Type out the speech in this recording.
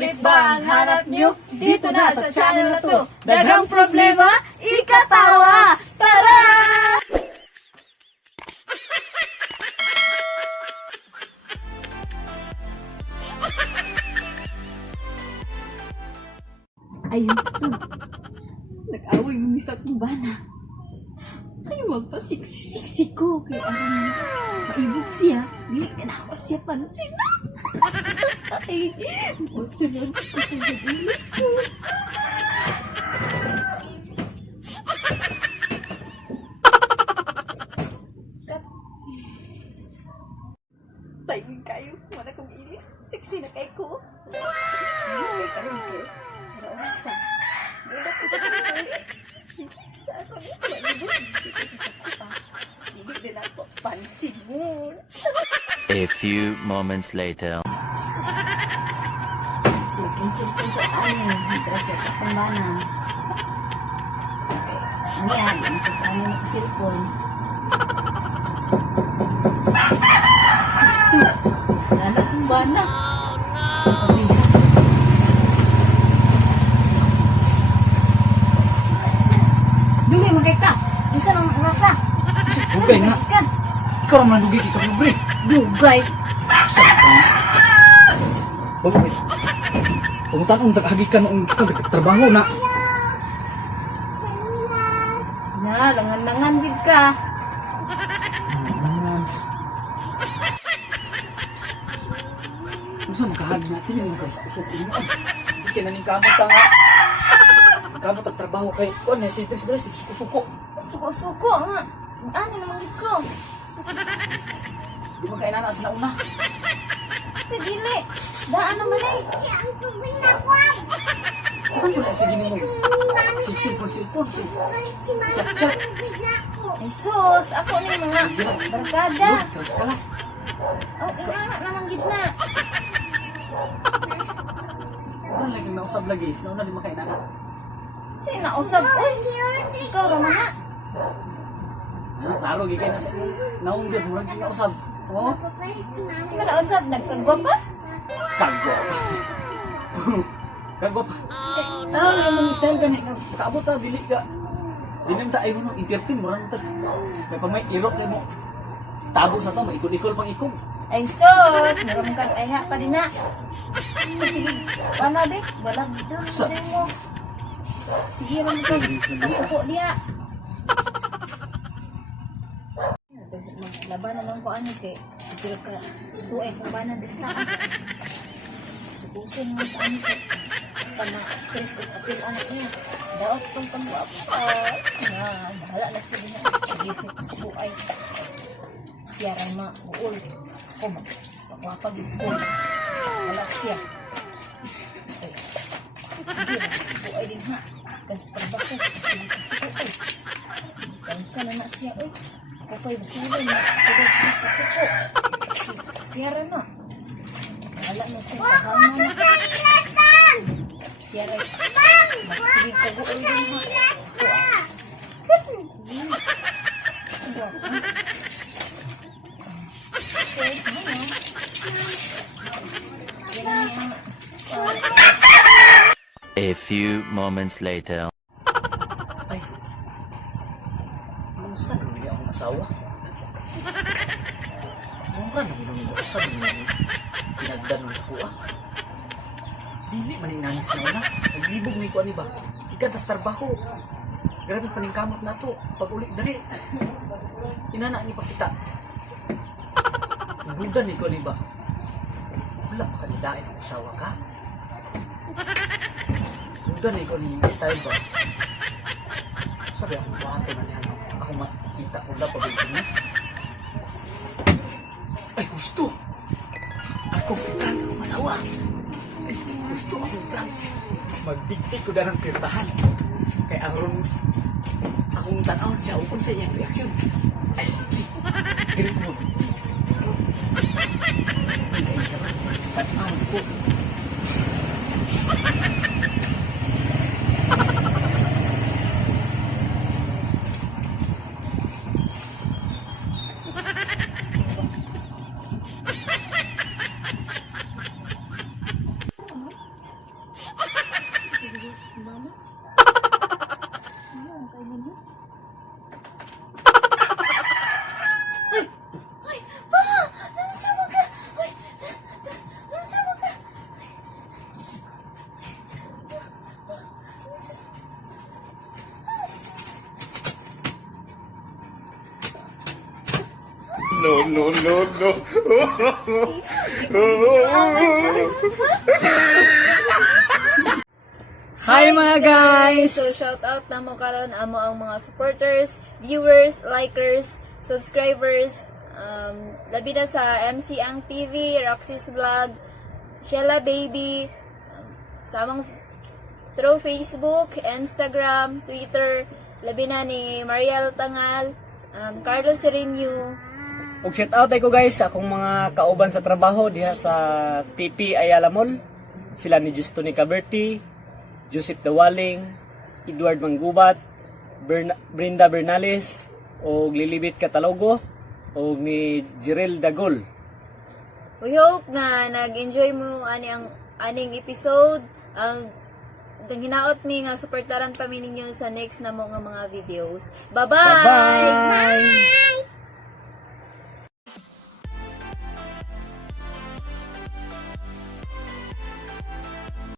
trip ba ang hanap nyo? Dito na sa channel na to. Daghang problema, ikatawa! Tara! Ayos to. Nag-away mo sa kubana. Ay, magpasiksi-siksi ko. Kaya alam paibog siya. Dili ka na ako siya pansin. Ay, masunod ko kung nag-ilis ko. Timing kayo. Mana kong ilis. Siksi na kayo ko. Ay, karoon ko. Sara orasa. Budak ko sa karoon. Sa ako niya. Malibog. Dito sa sakupa. Hindi din ako pansin mo. A few moments later. Silpon sa ano. Hintras sa kapambanan. Ano yan? Nasa kanya nakasilpon. Gusto. Anak ng bana. Dugay magay ka. Isa nang rasa. Dugay nga. Ikaw naman dugay kita pobre. Dugay. Bakit? Pumutan kong tagahagikan ng trabaho na. Na, langan-langan din ka. Kung saan makahali na, sige mo magkasukusok ko mo. Hindi ka naning kamot nga. Kamot ang trabaho kay kuan si Tris Bres, suko-suko. Suko-suko nga. Ano naman ko? Di ba kaya na sa nauna? Sa dili. Daan naman eh. Siyang tubig na kway. Ano na sige mo? Silpon. Chat. Ay sus, ako ni mga barkada. Kalas. Oh, ingana naman gitna. Ano lagi nausab lagi? Nauna di makain na. Kasi nausap. Uy, ikaw raman na. Talo gigay na sa naundir murag gi nausab. Oh, Kasi ka nausap, nagkagwa pa? kagwa. Kagwa pa. Ah, yung style gani kaabot ta dili ka. Dili ta ay mo entertain mo ran ta. Kay pag may irok kay mo. Tabo sa to, may ikol-ikol pang ikog. Ay sus, meron kang ayha pa din na. Sige, ano be? Balag doon mo. Sige, rin ka. Pasuko diya. Labanan lang ko ano kay siguro ka sukuin kung ba nang distakas. Sukusin mo sa ano ko. Pag stress at apil anak niya. Daot kong pangguap. Bahala na sila na. Sige, sukuay. Siya rin ma-uul. Kung magpapag-uul. Wala siya. Sige, sukuay din ha. Kan sa trabaho. Sige, sukuay. Kung saan na siya, uy. Kapay, masabi na. Suko. Siya rin na. Wala na siya. Kahama na. Siya rin. Sige, pag-uul din ha. A few moments later. Ay. Musa na hindi akong asawa. Mura na minum mo sa pinagdanon sa kuha. Dili man yung nanis na una. Naglibog may kuha ni ba? Ikatas trabaho. Grabe paningkamot na to. Pag ulit dali. Inana niya pa kita. Budan ni kuha ni ba? Wala pa kanilain ang asawa ka. Budan ni kuha ni style ba? Sabi ako bato na niya. Ako makikita ko na pabigyan niya. Ay, gusto! Akong prank ng masawa! Ay, gusto akong prank! Magbigti ko na ng pirtahan. Kaya akong tanawin siya kung sa iyang reaksyon. Ay, sige! Ganun ko magbigti. Tanawin ko. Hi mga guys! So shout out na mo karon amo ang mga supporters, viewers, likers, subscribers, labi na sa MC Ang TV, Roxy's Vlog, Sheila Baby, sa among through Facebook, Instagram, Twitter, labi na ni Mariel Tangal, Carlos Sereno. Ug shout out ay ko guys sa akong mga kauban sa trabaho diha sa TP Ayala Mall. Sila ni Justoni Caberti, Joseph Dawaling, Edward Manggubat, Brenda Bernales, o Lilibit Catalogo, o ni Jirel Dagol. We hope nga nag-enjoy mo aning episode. Ang hinaot mi nga suportaran pa mi ninyo sa next na mo nga mga videos. Bye-bye! Bye-bye!